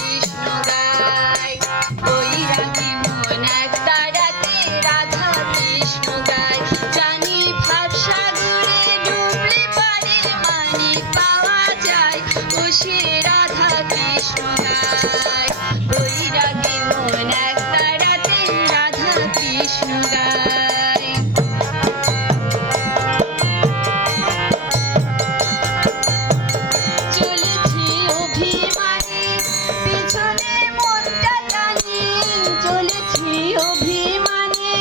কৃষ্ণ গায় বৈরাগী মন এক তারাতে রাধা কৃষ্ণ গায় জানি ভাবসাগরে ডুবলে পারে মানি পাওয়া যায় ও সে রাধা কৃষ্ণ গায় বৈরাগী মন এক তারাতে রাধা কৃষ্ণ গায় চলেছি অভিমানে পিছনে মনটা টানি চলেছি অভিমানে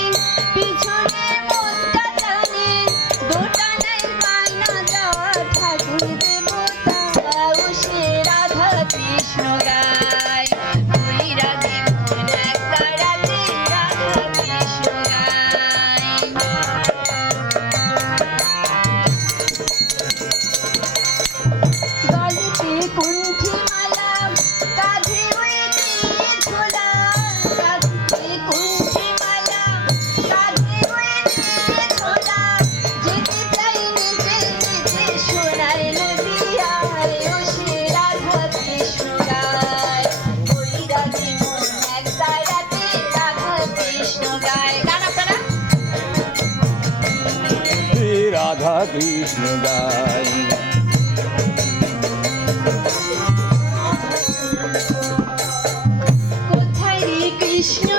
পিছনে মনটা টানি দোটানায় বায়না দেওয়া ঠাকুর দেবতা ও সে রাধা কৃষ্ণ গায় বৈরাগী মন এক তারাতে রাধা কৃষ্ণ গায় গলিতে কুণ্ঠি মালা কাঁধে ওইতে ঝোলা কাঁধে কুণ্ঠি মালা কাঁধে ওইতে ঝোলা যেতে চাই নিচে নিচে সোনার নদিয়ায় ও সে রাধা কৃষ্ণ গায় বৈরাগী মন এক তারাতে রাধা কৃষ্ণ গায় গান আপনারা হে রাধা কৃষ্ণ গায় কোথায় রে কৃষ্ণ